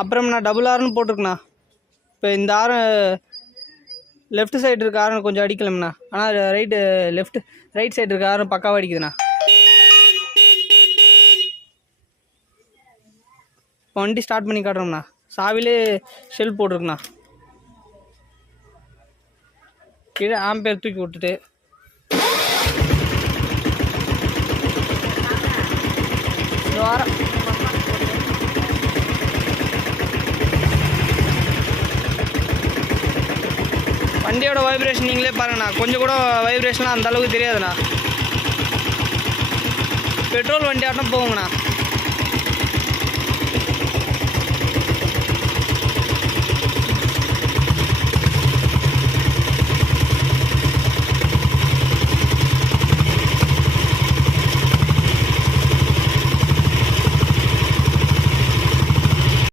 அப்புறம்ண்ணா double ஆர்னு போட்டிருக்குண்ணா. இப்போ இந்த are left side இருக்க ஆரம் கொஞ்சம் அடிக்கலம்ண்ணா. ஆனால் ரைட் சைடு இருக்க ஆரம் பக்காவாக அடிக்குதுண்ணா. இப்போ வண்டி ஸ்டார்ட் பண்ணி காட்டுறோம்ண்ணா. சாவிலே ஷெல் போட்டிருக்குண்ணா. கீழே ஆம்பேர் தூக்கி விட்டுட்டு வாரம் வண்டியோட வைப்ரேஷன் நீங்களே பாருங்கண்ணா. கொஞ்சம் கூட வைப்ரேஷன்லாம் அந்த அளவுக்கு தெரியாதுண்ணா. பெட்ரோல் வண்டி ஆட்டம் போகுங்கண்ணா.